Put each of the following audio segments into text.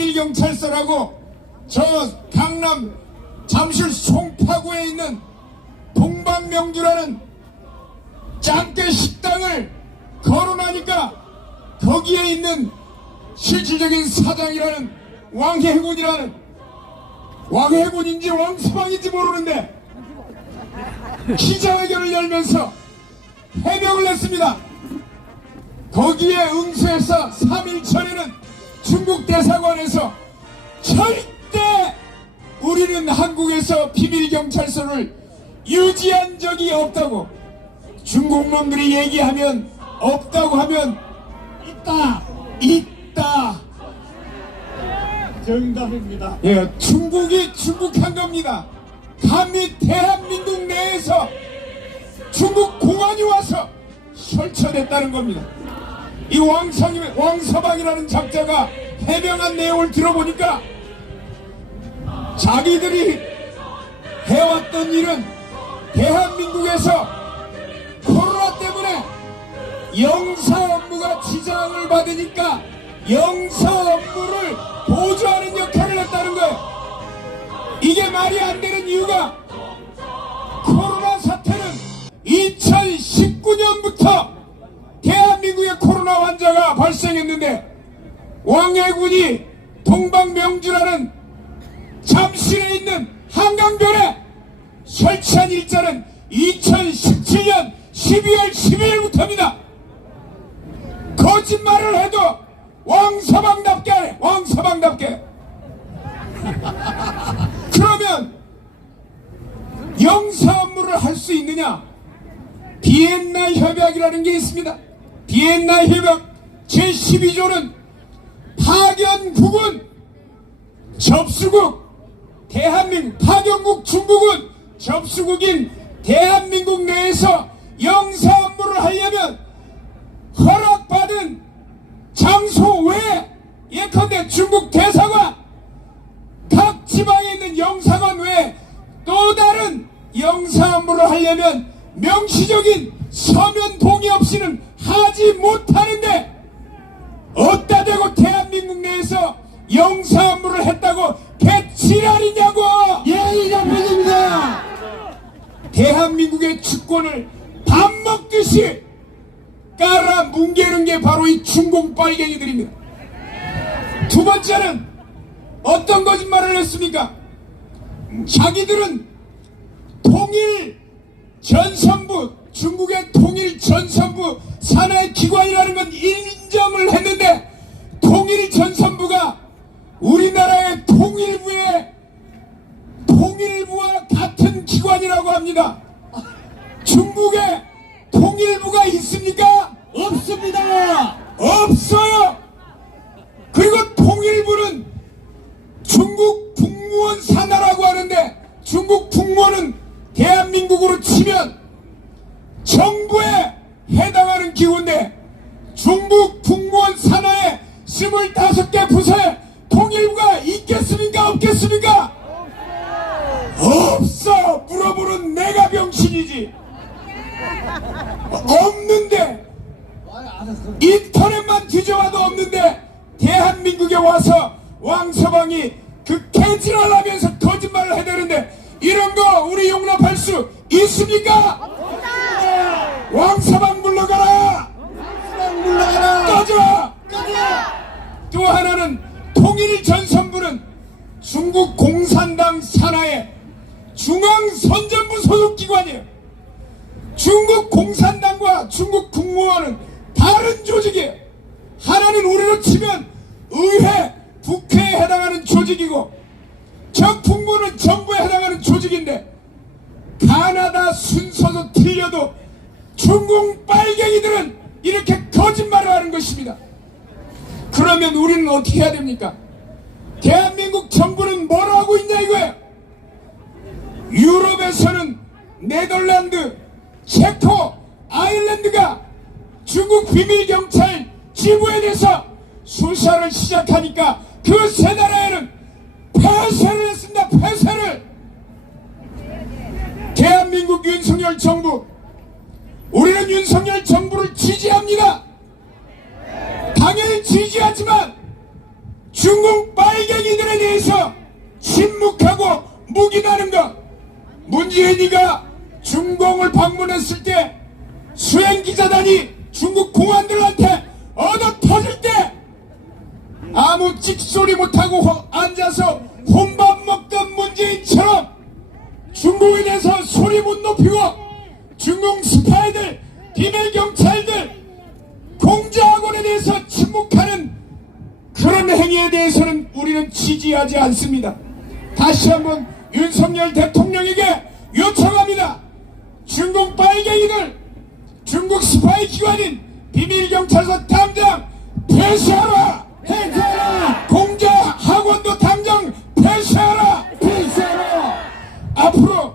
비밀경찰서라고 저 강남 잠실 송파구에 있는 동방명주라는 짱깨 식당을 거론하니까 거기에 있는 실질적인 사장이라는 왕해군인지 왕서방인지 모르는데 기자회견을 열면서 해명을 했습니다. 거기에 응수해서 3일 전에는 중국 대사관에서 절대 우리는 한국에서 비밀경찰서를 유지한 적이 없다고, 중국 놈들이 얘기하면 없다고 하면 있다 정답입니다. 예, 중국이 중국한 겁니다. 감히 대한민국 내에서 중국 공안이 와서 설쳐냈다는 겁니다. 이 왕서방이라는 작자가 해명한 내용을 들어보니까 자기들이 해왔던 일은 대한민국에서 코로나 때문에 영사 업무가 지장을 받으니까 영사 업무를 보조하는 역할을 했다는 거예요. 이게 말이 안 되는 이유가 코로나 사태는 2019년부터 대한민국에 코로나 환자가 발생했는데 왕해군이 동방명주라는 잠실에 있는 한강변에 설치한 일자는 2017년 12월 12일부터입니다. 거짓말을 해도 왕서방답게 하네, 왕서방답게. 그러면 영사 업무를 할 수 있느냐? 비엔나 협약이라는 게 있습니다. 비엔나 협약 제12조는 파견국은 접수국, 대한민국, 파견국 중국은 접수국인 대한민국 내에서 영사 업무를 하려면 허락받은 장소 외에, 예컨대 중국 대사관, 각 지방에 있는 영사관 외에 또 다른 영사 업무를 하려면 명시적인 서면 동의 없이는 하지 못하는데 어디다 대고 대한민국 내에서 영사 업무를 했다고 개지랄이냐고. 예의 잡혀집니다. 대한민국의 주권을 밥 먹듯이 깔아 뭉개는 게 바로 이 중공 빨갱이들입니다. 두 번째는 어떤 거짓말을 했습니까? 자기들은 통일전선부, 중국의 통일전선부 산하의 기관이라는 건 인정을 했는데 통일전선부가 우리나라의 통일부와 같은 기관이라고 합니다. 중국에 통일부가 있습니까? 없습니다. 없어요. 그리고 통일부는 중국 국무원 산하라고 하는데 중국 국무원은 대한민국으로 치면 정부에 해당하는 기구인데 중국 국무원 산하의 25개 부서에 통일부가 있겠습니까? 없겠습니까? 없어. 물어보는 내가 병신이지. 없는데, 인터넷만 뒤져봐도 없는데 대한민국에 와서 왕서방이 그 개지랄하면서 거짓말을 해대는데 이런 거 우리 용납할 수 있습니까? 왕서방 물러가라. 꺼져. 또 하나는 통일전선부는 중국 공산당 산하의 중앙선전부 소속기관이에요. 중국 공산당과 중국 국무원은 다른 조직이에요. 하나는 우리로 치면 의회, 국회에 해당하는 조직이고 저 국무는 정부에 해당하는 조직인데 가나다 순서도 틀려도 중국 빨갱이들은 이렇게 거짓말을 하는 것입니다. 그러면 우리는 어떻게 해야 됩니까? 대한민국 정부는 뭘 하고 있냐 이거예요. 유럽에서는 네덜란드, 체코, 아일랜드가 중국 비밀경찰 지부에 대해서 수사를 시작하니까 그 세 나라에는 폐쇄를 했습니다. 폐쇄를. 대한민국 윤석열 정부, 우리는 윤석열 정부를 지지합니다. 당연히 지지하지만 중국 빨 대해서 침묵하고 묵인하는 것. 문재인이가 중공을 방문했을 때 수행기자단이 중국 공안들한테 얻어 터질 때 아무 찍소리 못하고 앉아서 혼밥 먹던 문재인처럼 중국에 대해서 소리 못 높이고 중국 스파이들, 비밀경찰들, 공자학원에 대해서 침묵하는 그런 행위에 대해서는 우리는 지지하지 않습니다. 다시 한번 윤석열 대통령에게 요청합니다. 중국 빨갱이들, 중국 스파이 기관인 비밀경찰서 당장 폐쇄하라! 해체하라! 공자학원도 당장 폐쇄하라! 폐쇄하라! 앞으로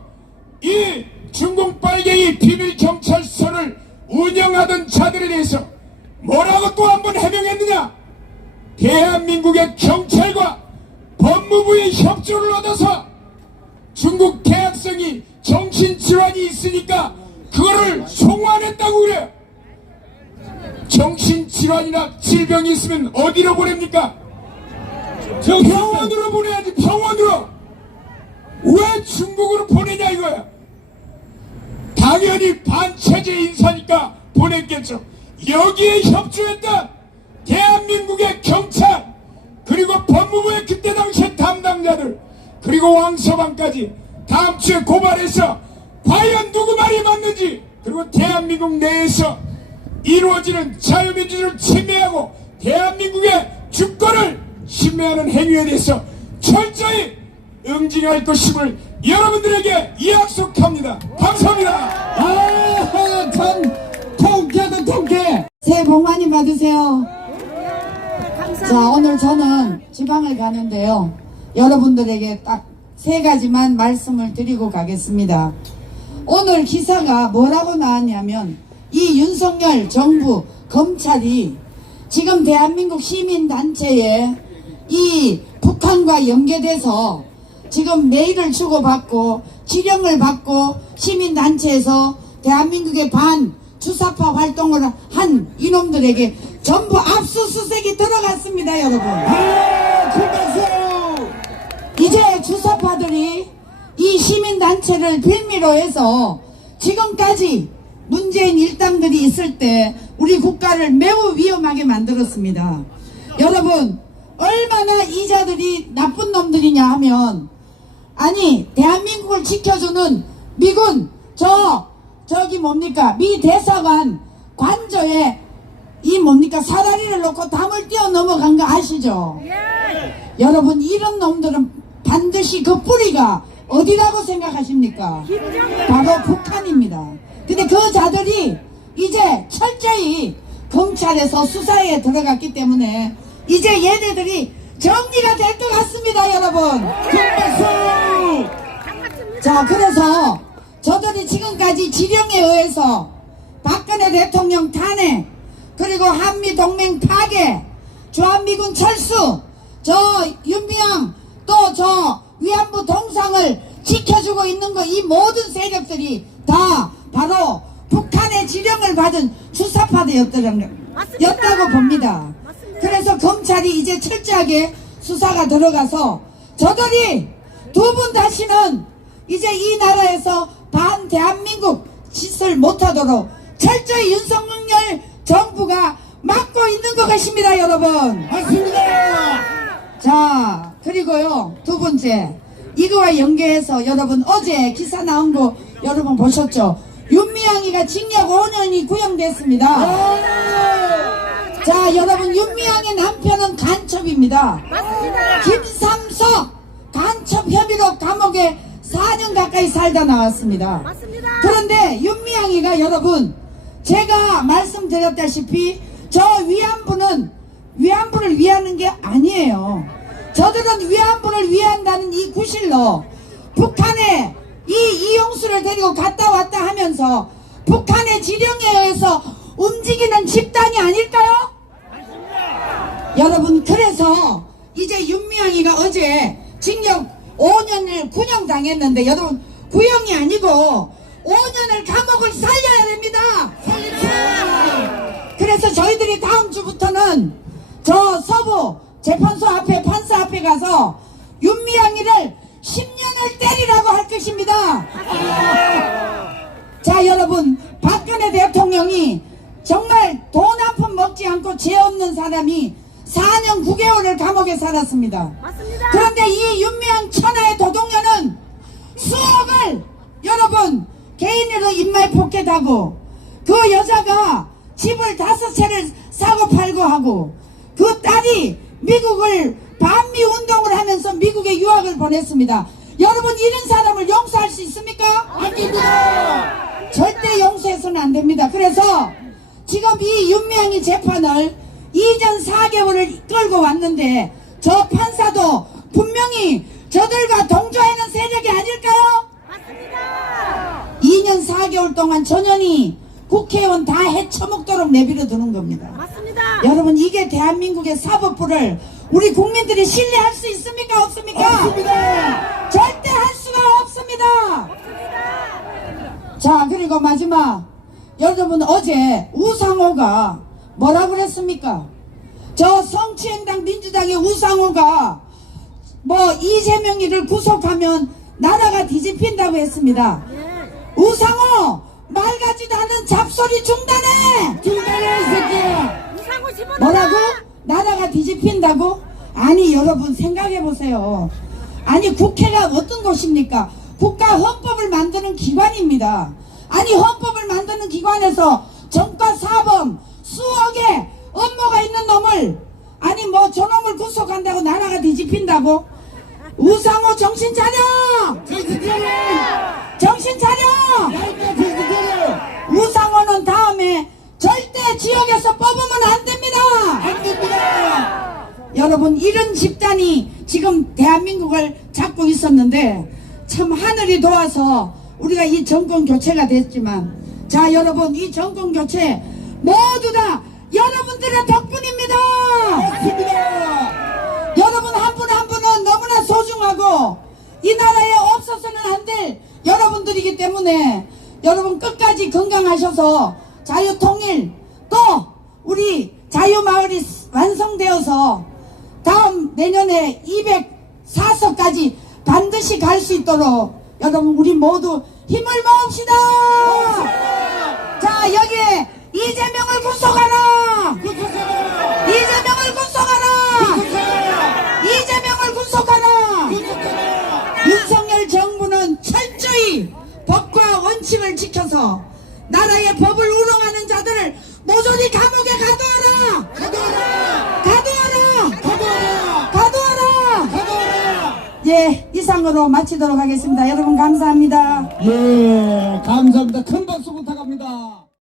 이 중국 빨갱이 비밀경찰서를 운영하던 자들에 대해서 뭐라고 또 한 번 해명했느냐? 대한민국의 경찰과 법무부의 협조를 얻어서 중국 대학생이 정신질환이 있으니까 그거를 송환했다고 그래요. 정신질환이나 질병이 있으면 어디로 보냅니까? 병원으로 보내야지. 병원으로. 왜 중국으로 보내냐 이거야. 당연히 반체제 인사니까 보냈겠죠. 여기에 협조했던 대한민국의 경찰 그리고 법무부의 그때 당시의 담당자들 그리고 왕서방까지 다음 주에 고발해서 과연 누구 말이 맞는지 그리고 대한민국 내에서 이루어지는 자유민주주의를 침해하고 대한민국의 주권을 침해하는 행위에 대해서 철저히 응징할 것임을 여러분들에게 약속합니다. 감사합니다. 참 통쾌하다 통쾌. 새해 복 많이 받으세요. 자, 오늘 저는 지방을 가는데요. 여러분들에게 딱 3가지만 말씀을 드리고 가겠습니다. 오늘 기사가 뭐라고 나왔냐면 이 윤석열 정부 검찰이 지금 대한민국 시민단체에 이 북한과 연계돼서 지금 메일을 주고받고 지령을 받고 시민단체에서 대한민국의 반주사파 활동을 한 이놈들에게 전부 압수수색이 들어갔습니다, 여러분. 이제 주사파들이 이 시민단체를 빌미로 해서 지금까지 문재인 일당들이 있을 때 우리 국가를 매우 위험하게 만들었습니다. 여러분, 얼마나 이자들이 나쁜 놈들이냐 하면 아니 대한민국을 지켜주는 미군 저기 뭡니까 미 대사관 관저에 이 뭡니까 사다리를 놓고 담을 뛰어 넘어간 거 아시죠? 여러분 이런 놈들은 반드시 그 뿌리가 어디라고 생각하십니까? 바로 북한입니다. 근데 그 자들이 이제 철저히 검찰에서 수사에 들어갔기 때문에 이제 얘네들이 정리가 될 것 같습니다, 여러분. 자, 그래서 저들이 지금까지 지령에 의해서 박근혜 대통령 탄핵 그리고 한미동맹 파괴 주한미군 철수 저 윤미향 또 저 위안부 동상을 지켜주고 있는 거 이 모든 세력들이 다 바로 북한의 지령을 받은 주사파들이었다고 봅니다. 그래서 검찰이 이제 철저하게 수사가 들어가서 저들이 두 분 다시는 이제 이 나라에서 반대한민국 짓을 못하도록 철저히 윤석열 정부가 막고 있는 것 같습니다, 여러분. 맞습니다. 자, 그리고요, 두 번째. 이거와 연계해서 여러분 어제 기사 나온 거 여러분 보셨죠? 윤미향이가 징역 5년이 구형됐습니다. 자, 여러분 윤미향의 남편은 간첩입니다. 맞습니다. 김삼석 간첩 혐의로 감옥에 4년 가까이 살다 나왔습니다. 맞습니다. 그런데 윤미향이가 여러분 제가 말씀드렸다시피 저 위안부를 위하는 게 아니에요. 저들은 위안부를 위한다는 이 구실로 북한에 이 이용수를 데리고 갔다 왔다 하면서 북한의 지령에 의해서 움직이는 집단이 아닐까요? 여러분 그래서 이제 윤미향이가 어제 징역 5년을 구형당했는데 여러분 구형이 아니고 5년을 감옥을 살려야 됩니다. 그래서 저희들이 다음 주부터는 저 서부 재판소 앞에 판사 앞에 가서 윤미향이를 10년을 때리라고 할 것입니다. 자, 여러분, 박근혜 대통령이 정말 돈 한 푼 먹지 않고 죄 없는 사람이 4년 9개월을 감옥에 살았습니다. 맞습니다. 그런데 이 윤미향 천하의 도둑년은 수억을 여러분 개인으로 인마에 포켓하고 그 여자가 집을 5채를 사고 팔고 하고 그 딸이 미국을 반미 운동을 하면서 미국에 유학을 보냈습니다. 여러분, 이런 사람을 용서할 수 있습니까? 안 됩니다. 절대 용서해서는 안 됩니다. 그래서 지금 이 윤미향이 재판을 2년 4개월을 끌고 왔는데 저 판사도 분명히 저들과 동조하는 세력이 아닐까요? 맞습니다. 2년 4개월 동안 전현희 국회의원 다 헤쳐먹도록 내버려 두는 겁니다. 맞습니다. 여러분, 이게 대한민국의 사법부를 우리 국민들이 신뢰할 수 있습니까? 없습니까? 없습니다. 절대 할 수가 없습니다. 자, 그리고 마지막, 여러분, 어제 우상호가 뭐라 그랬습니까? 저 성취행당 민주당의 우상호가 뭐 이재명이를 구속하면 나라가 뒤집힌다고 했습니다. 우상호, 말 같지도 않은 잡소리 중단해! 중단해, 이 새끼야. 우상호 집어넣어. 뭐라고? 나라가 뒤집힌다고? 아니, 여러분 생각해보세요. 아니, 국회가 어떤 곳입니까? 국가 헌법을 만드는 기관입니다. 아니, 헌법을 만드는 기관에서 정과 사범 수억의 업무가 있는 놈을, 아니 뭐 저놈을 구속한다고 나라가 뒤집힌다고? 우상호 정신 차려! 정신 차려. 정신 차려! 야, 이거 정신 차려. 우상호는 다음에 절대 지역에서 뽑으면 안 됩니다. 안 됩니다. 여러분, 이런 집단이 지금 대한민국을 잡고 있었는데 참 하늘이 도와서 우리가 이 정권 교체가 됐지만, 자, 여러분, 이 정권 교체 모두 다 여러분들의 덕분입니다. 맞습니다. 여러분 한 분 한 분은 너무나 소중하고 이 나라에 없어서는 안 될 여러분들이기 때문에 여러분 끝까지 건강하셔서 자유통일, 또 우리 자유마을이 완성되어서 다음 내년에 204석까지 반드시 갈 수 있도록 여러분 우리 모두 힘을 모읍시다. 자, 여기에 이재명을 구속하라. 이재명을 구속하라. 이재명을 구속하라. 윤석열 정부는 철저히 법과 원칙을 지켜서 나라의 법을 우롱하는 자들을 모조리 감옥에 가둬라. 가둬라. 예, 이상으로 마치도록 하겠습니다. 여러분 감사합니다. 예, 감사합니다. 큰 박수.